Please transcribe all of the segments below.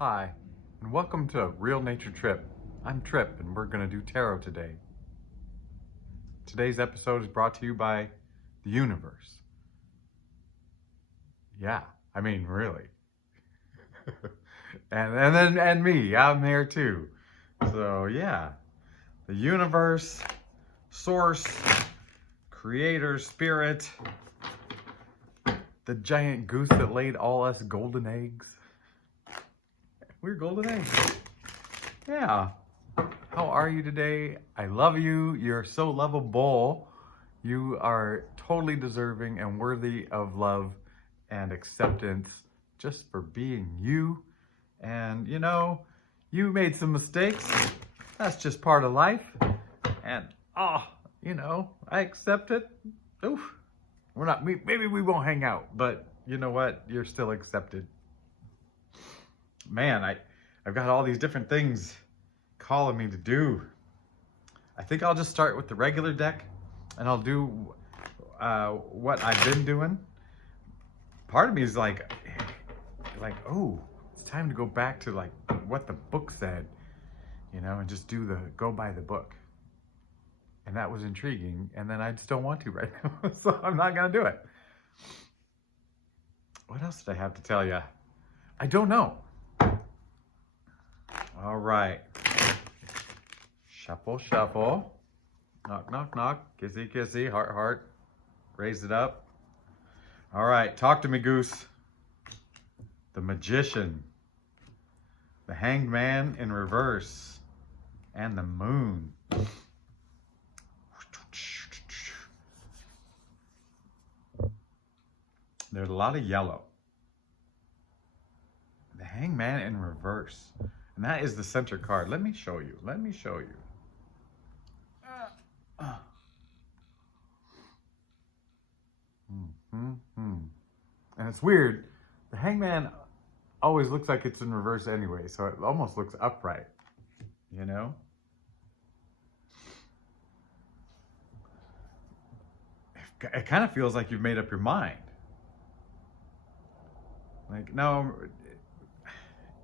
Hi, and welcome to Real Nature Trip. I'm Trip, and we're going to do tarot today. Today's episode is brought to you by the universe. Yeah, I mean, really. and me, I'm there too. So yeah, the universe, source, creator, spirit, the giant goose that laid all us golden eggs. We're golden eggs. Yeah. How are you today? I love you. You're so lovable. You are totally deserving and worthy of love and acceptance just for being you. And you know, you made some mistakes. That's just part of life. And I accept it. Oof. Maybe we won't hang out, but you know what? You're still accepted. Man, I've got all these different things calling me to do. I think I'll just start with the regular deck and I'll do what I've been doing. Part of me is like, oh, it's time to go back to like what the book said, and just go by the book. And that was intriguing, and then I just don't want to right now, so I'm not gonna do it. What else did I have to tell you? I don't know. All right. Shuffle, shuffle. Knock, knock, knock. Kissy, kissy. Heart, heart. Raise it up. All right. Talk to me, Goose. The Magician. The Hanged Man in reverse. And the Moon. There's a lot of yellow. The Hanged Man in reverse. And that is the center card. Let me show you. And it's weird. The Hangman always looks like it's in reverse anyway, so it almost looks upright, It kind of feels like you've made up your mind. Like, no...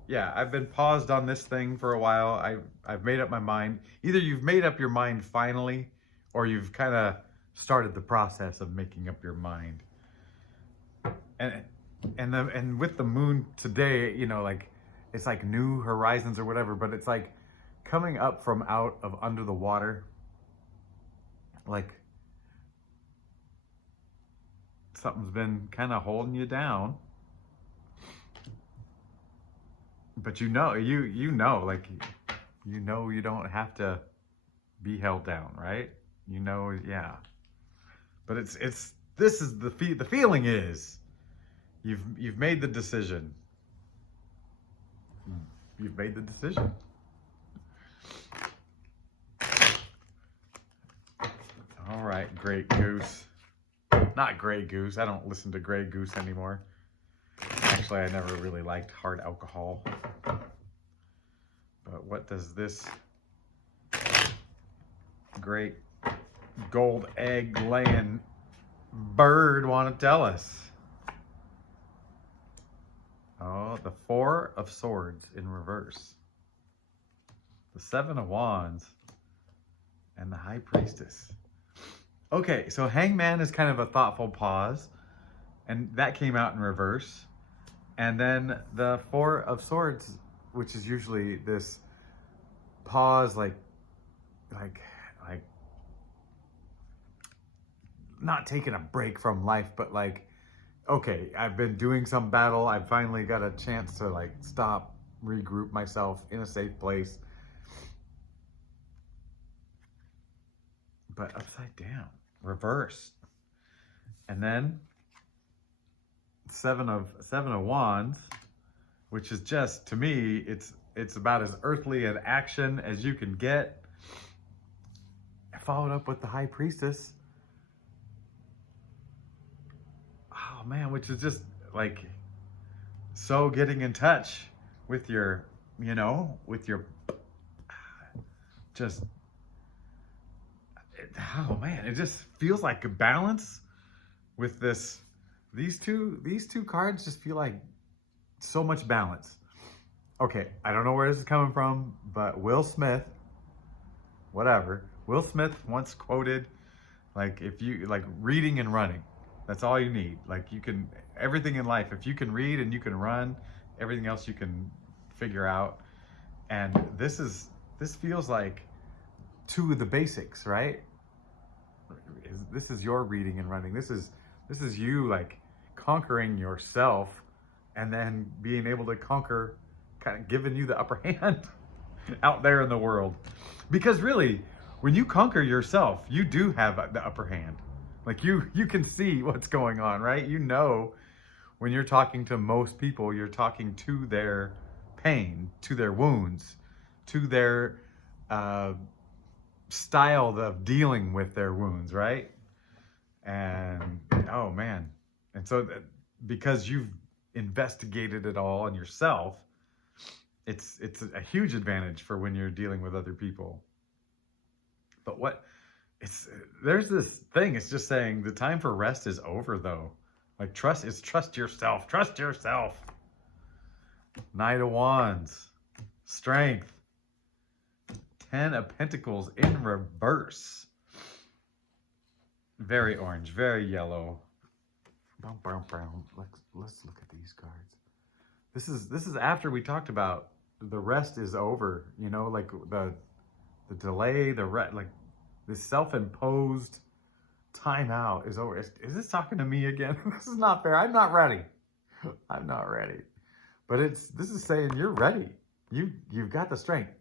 Yeah, I've been paused on this thing for a while. I've made up my mind. Either you've made up your mind finally, or you've kind of started the process of making up your mind. And with the moon today, it's like new horizons or whatever, but it's like coming up from out of under the water. Like something's been kind of holding you down. But you don't have to be held down, right? Yeah. But the feeling is you've made the decision. You've made the decision. All right, Great Goose. Not Grey Goose. I don't listen to Grey Goose anymore. Actually, I never really liked hard alcohol. But what does this great gold egg laying bird want to tell us? Oh, the Four of Swords in reverse. The Seven of Wands. And the High Priestess. Okay, so Hangman is kind of a thoughtful pause. And that came out in reverse. And then the Four of Swords, which is usually this pause, like not taking a break from life, but like, okay, I've been doing some battle. I've finally got a chance to like stop, regroup myself in a safe place. But upside down, reverse. And then Seven of Wands, which is just, to me, it's about as earthly an action as you can get. I followed up with the High Priestess. Oh man, which is just like so getting in touch with your, just, oh man, it just feels like a balance with these two cards just feel like so much balance. Okay, I don't know where this is coming from, but Will Smith, whatever, Will Smith once quoted, like, if you, like, reading and running, that's all you need. Like, you can, everything in life, if you can read and you can run, everything else you can figure out. And this feels like two of the basics, right? This is your reading and running. This is you, like, conquering yourself and then being able to conquer, kind of giving you the upper hand out there in the world. Because really, when you conquer yourself, you do have the upper hand. Like, you can see what's going on, right? You know, when you're talking to most people, you're talking to their pain, to their wounds, to their style of dealing with their wounds, right? And oh man. And so because you've investigated it all on yourself, it's a huge advantage for when you're dealing with other people. But there's this thing, it's just saying the time for rest is over though. Like, trust yourself. Trust yourself. Knight of Wands, strength. 10 of Pentacles in reverse. Very orange, very yellow. Let's look at these cards. This is after we talked about the rest is over, you know, like the delay, like this self-imposed timeout is over. Is this talking to me again? This is not fair. I'm not ready. I'm not ready. But this is saying you're ready. You've got the strength.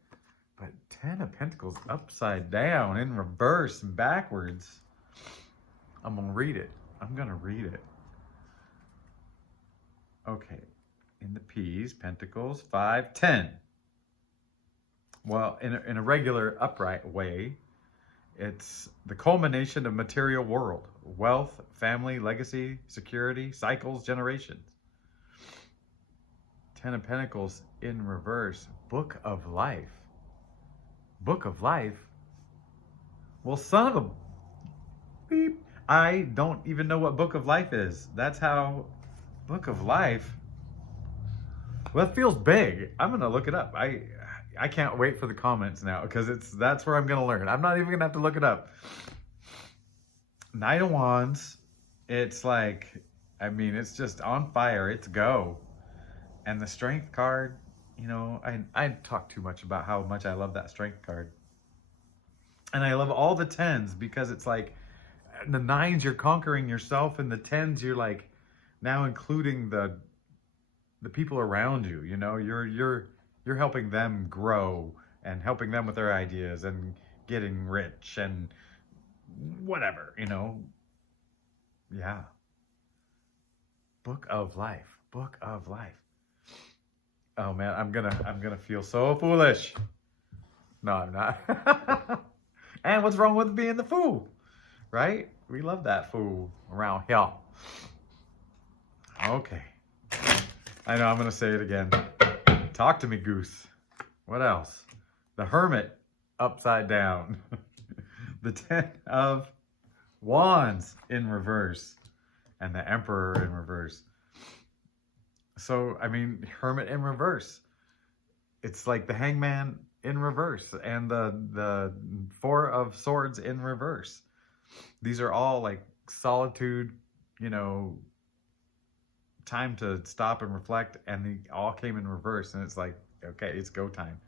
But 10 of Pentacles upside down, in reverse, backwards. I'm going to read it. Okay. In the P's, Pentacles, 5, 10. Well, in a regular upright way, it's the culmination of material world. Wealth, family, legacy, security, cycles, generations. 10 of Pentacles in reverse, Book of Life. Book of Life? Well, son of a beep. I don't even know what Book of Life is. That's how Book of Life. Well, it feels big. I'm going to look it up. I can't wait for the comments now because that's where I'm going to learn. I'm not even going to have to look it up. Knight of Wands. It's like, I mean, it's just on fire. It's go. And the Strength card, you know, I talk too much about how much I love that Strength card. And I love all the 10s because it's like, the 9s you're conquering yourself, and the 10s you're like now including the people around you. You know, you're helping them grow and helping them with their ideas and getting rich and whatever, you know. Yeah. Book of Life. Book of Life. Oh man, I'm gonna feel so foolish. No, I'm not. And what's wrong with being the fool? Right? We love that fool around here. Okay. I know I'm gonna say it again. Talk to me, Goose. What else? The Hermit upside down. The 10 of Wands in reverse. And the Emperor in reverse. So, I mean, Hermit in reverse. It's like the Hangman in reverse. And the 4 of Swords in reverse. These are all like solitude, you know, time to stop and reflect, and they all came in reverse, and it's like, okay, it's go time.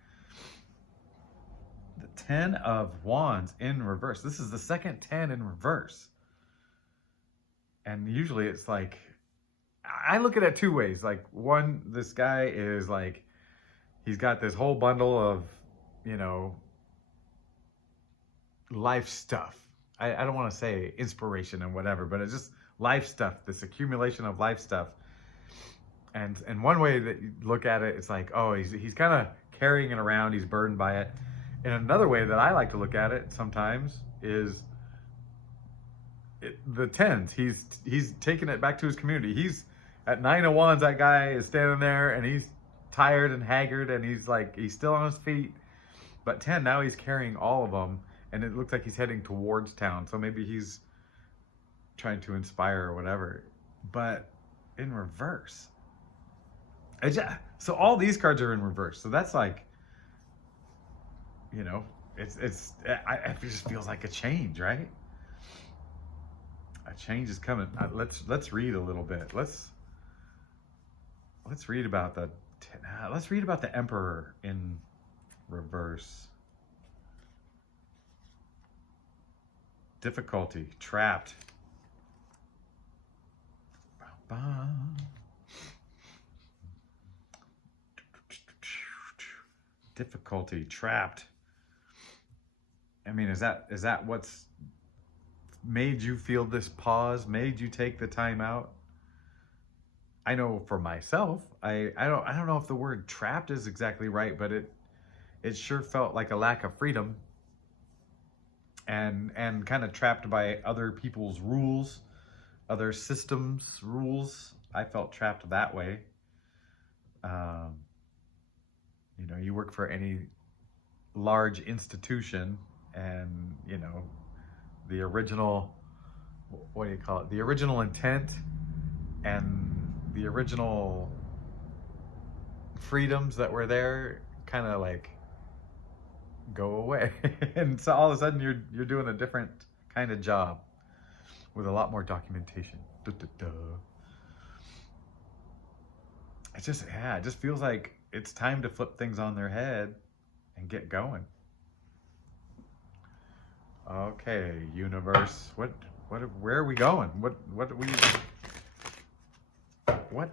The 10 of Wands in reverse. This is the second 10 in reverse. And usually it's like, I look at it 2 ways. Like, one, this guy is like, he's got this whole bundle of, you know, life stuff. I don't want to say inspiration and whatever, but it's just life stuff, this accumulation of life stuff. And one way that you look at it, it's like, oh, he's kind of carrying it around, he's burdened by it. And another way that I like to look at it sometimes is the 10s. He's taking it back to his community. He's at 9 of Wands, that guy is standing there and he's tired and haggard, and he's like, he's still on his feet. But 10, now he's carrying all of them, and it looks like he's heading towards town. So maybe he's trying to inspire or whatever. But in reverse, So all these cards are in reverse. So that's like, you know, it just feels like a change, right? A change is coming. Let's read a little bit. Let's read about the Emperor in reverse. Difficulty, trapped. Difficulty, trapped. I mean, is that what's made you feel this pause, made you take the time out? I know for myself, I don't know if the word trapped is exactly right, but it sure felt like a lack of freedom and kind of trapped by other people's rules, other systems rules. I felt trapped that way. You know, you work for any large institution and, you know, the original, what do you call it? The original intent and the original freedoms that were there kind of like go away. And so all of a sudden you're doing a different kind of job with a lot more documentation. It just feels like it's time to flip things on their head and get going. Okay, universe, where are we going? What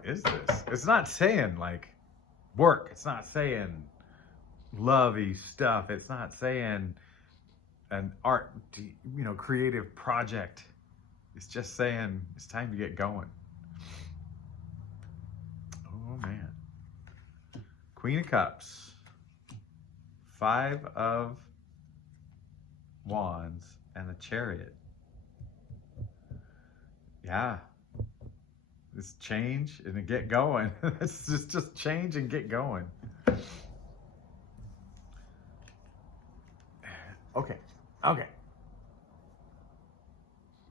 is this? It's not saying like work. It's not saying lovey stuff. It's not saying an art, you know, creative project. It's just saying it's time to get going. Oh man. Queen of Cups. 5 of Wands and a Chariot. Yeah. It's change and get going. It's just change and get going. Okay.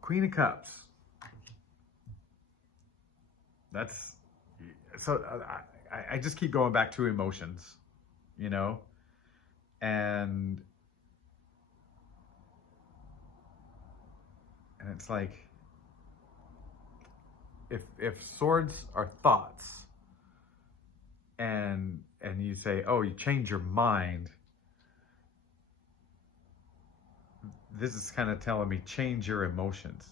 Queen of Cups. That's so. I just keep going back to emotions, you know, and it's like if swords are thoughts, and you say, oh, you change your mind. This is kind of telling me change your emotions,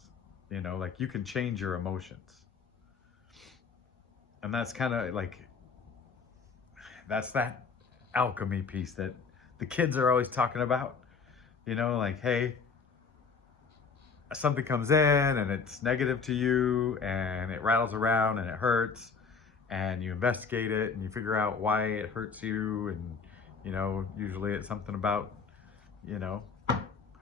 you know, like you can change your emotions. And that's kind of like, that's that alchemy piece that the kids are always talking about, you know, like, hey, something comes in and it's negative to you and it rattles around and it hurts, and you investigate it and you figure out why it hurts you. And, you know, usually it's something about, you know,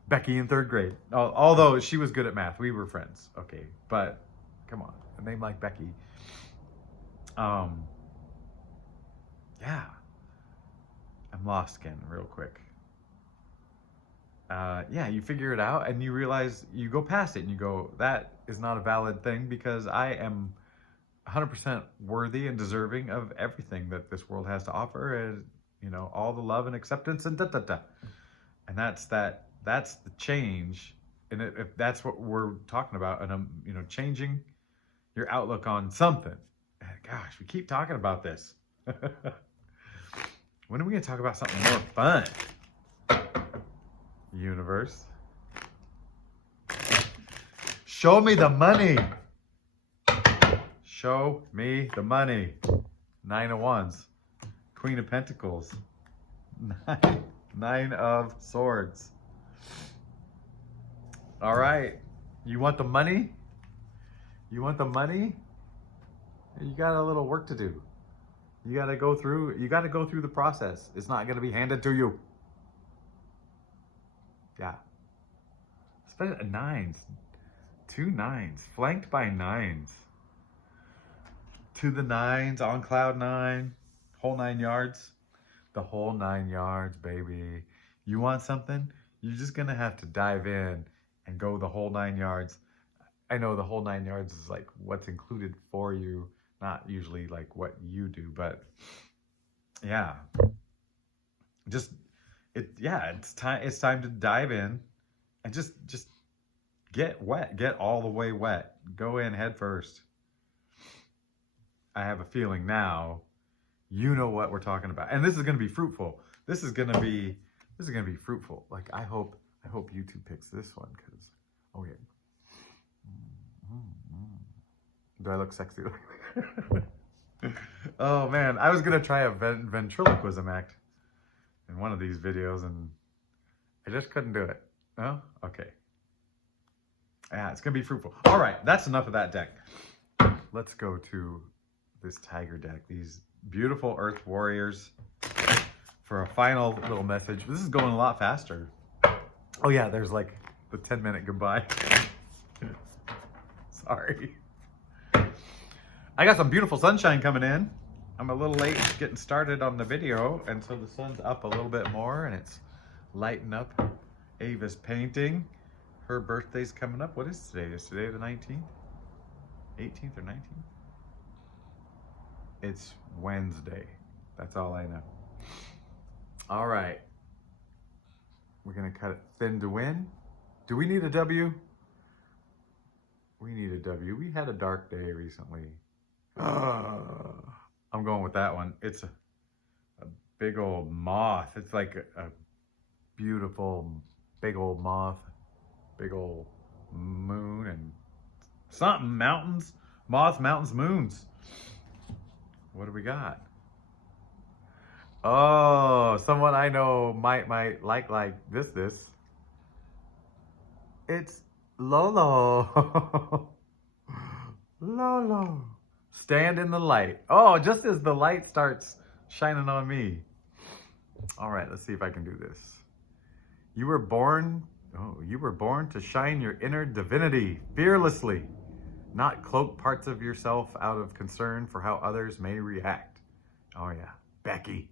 Becky in 3rd grade. Although she was good at math. We were friends. Okay. But come on, a name like Becky. Yeah. I'm lost again real quick. Yeah, you figure it out and you realize, you go past it and you go, that is not a valid thing because I am 100% worthy and deserving of everything that this world has to offer, and, you know, all the love and acceptance and And that's the change. And if that's what we're talking about, and you know, changing your outlook on something. Gosh, we keep talking about this. When are we going to talk about something more fun? Universe. Show me the money. Show me the money. 9 of Wands. Queen of Pentacles. 9 of Swords. All right. You want the money? You want the money? You got a little work to do. You got to go through the process. It's not going to be handed to you. Yeah. Especially 9s. 2 9s. Flanked by 9s. To the 9s, on cloud 9. Whole 9 yards. The whole 9 yards, baby. You want something? You're just going to have to dive in and go the whole 9 yards. I know the whole 9 yards is like what's included for you, not usually like what you do, but yeah, just it's time to dive in and just get wet, get all the way wet, go in head first. I have a feeling now you know what we're talking about, and this is going to be fruitful. This is going to be fruitful. Like I hope YouTube picks this one because okay. Do I look sexy? Oh man, I was gonna try a ventriloquism act in one of these videos and I just couldn't do it. Oh, okay. Yeah, it's gonna be fruitful. All right, that's enough of that deck. Let's go to this tiger deck. These beautiful Earth Warriors for a final little message. This is going a lot faster. Oh yeah, there's like the 10-minute goodbye. Sorry. I got some beautiful sunshine coming in. I'm a little late getting started on the video, and so the sun's up a little bit more, and it's lighting up Ava's painting. Her birthday's coming up. What is today? Is today the 19th? 18th or 19th? It's Wednesday. That's all I know. All right. We're going to cut it thin to win. Do we need a W? We need a W. We had a dark day recently. I'm going with that one. It's a big old moth. It's like a beautiful big old moth, big old moon and something, mountains, moths, mountains, moons. What do we got? Oh, someone I know might like this. It's Lolo. Lolo. Stand in the light. Oh, just as the light starts shining on me. All right, let's see if I can do this. You were born to shine your inner divinity fearlessly, not cloak parts of yourself out of concern for how others may react. Oh yeah, Becky.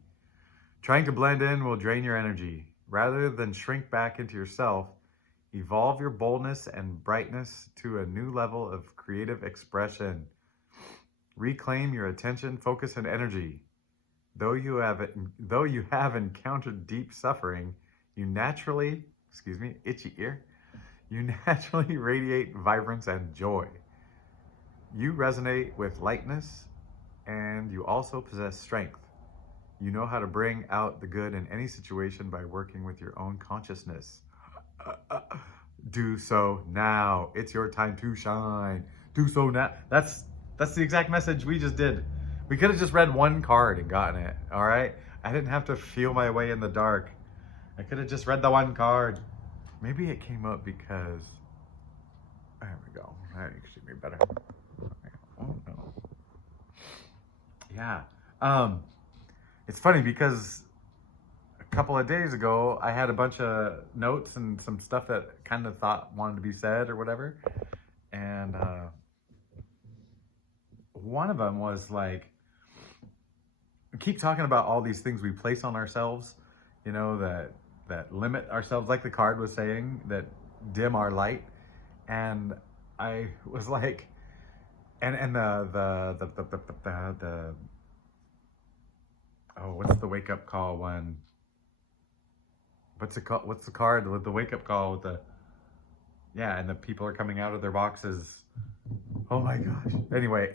Trying to blend in will drain your energy. Rather than shrink back into yourself, evolve your boldness and brightness to a new level of creative expression. Reclaim your attention, focus, and energy. Though you have encountered deep suffering, you naturally, itchy ear, you naturally radiate vibrance and joy. You resonate with lightness, and you also possess strength. You know how to bring out the good in any situation by working with your own consciousness. Do so now. It's your time to shine. Do so now. That's the exact message we just did. We could have just read one card and gotten it, all right? I didn't have to feel my way in the dark. I could have just read the one card. Maybe it came up because, there we go. That should be better. Oh no. Yeah. It's funny because a couple of days ago, I had a bunch of notes and some stuff that kind of wanted to be said or whatever. And one of them was like, we keep talking about all these things we place on ourselves, you know, that limit ourselves, like the card was saying, that dim our light. And I was like, and the oh, what's the wake up call one? What's the card with the wake up call with the, yeah, and the people are coming out of their boxes. Oh my gosh. Anyway.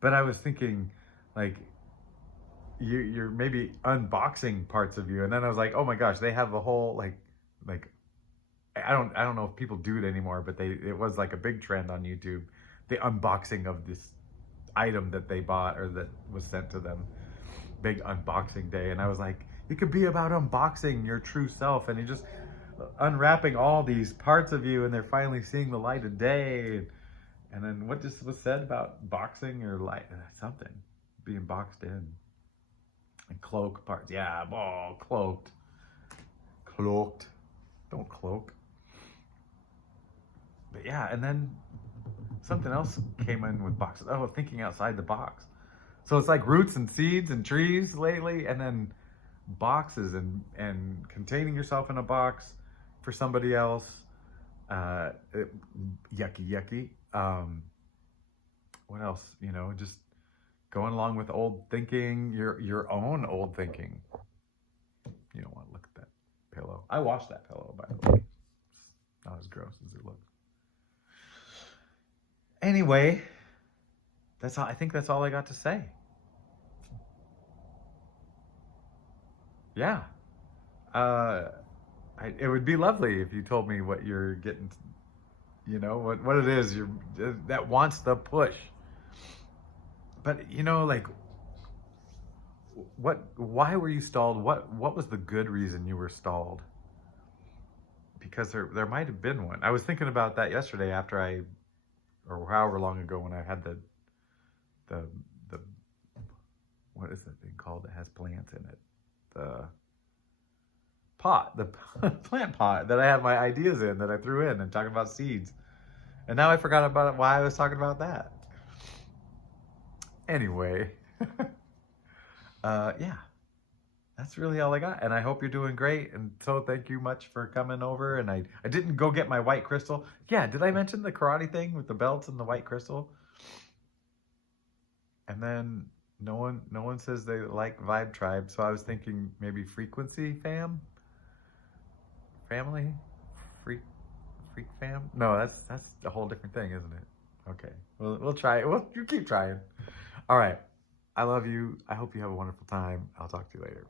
But I was thinking, like, you're maybe unboxing parts of you, and then I was like, oh my gosh, they have a whole like I don't know if people do it anymore, but it was like a big trend on YouTube, the unboxing of this item that they bought or that was sent to them. Big unboxing day. And I was like, it could be about unboxing your true self, and you're just unwrapping all these parts of you, and they're finally seeing the light of day. And then what just was said about boxing or light, something being boxed in, and cloak parts. Yeah, cloaked, don't cloak. But yeah, and then something else came in with boxes. Oh, thinking outside the box. So it's like roots and seeds and trees lately, and then boxes and containing yourself in a box for somebody else. Yucky. What else? You know, just going along with old thinking, your own old thinking. You don't want to look at that pillow. I washed that pillow, by the way. It's not as gross as it looks. Anyway, that's all. I think that's all I got to say. Yeah. It would be lovely if you told me what you're getting, you know, what it is that wants the push. But, you know, like, why were you stalled? What was the good reason you were stalled? Because there might have been one. I was thinking about that yesterday after or however long ago when I had the what is that thing called that has plants in it? The plant pot that I had my ideas in that I threw in and talking about seeds. And now I forgot about why I was talking about that. Anyway, yeah, that's really all I got. And I hope you're doing great. And so thank you much for coming over. And I didn't go get my white crystal. Yeah, did I mention the karate thing with the belts and the white crystal? And then no one says they like Vibe Tribe. So I was thinking maybe Frequency Family? Freak Fam? No, that's a whole different thing, isn't it? Okay, we'll try it. You keep trying. All right, I love you. I hope you have a wonderful time. I'll talk to you later.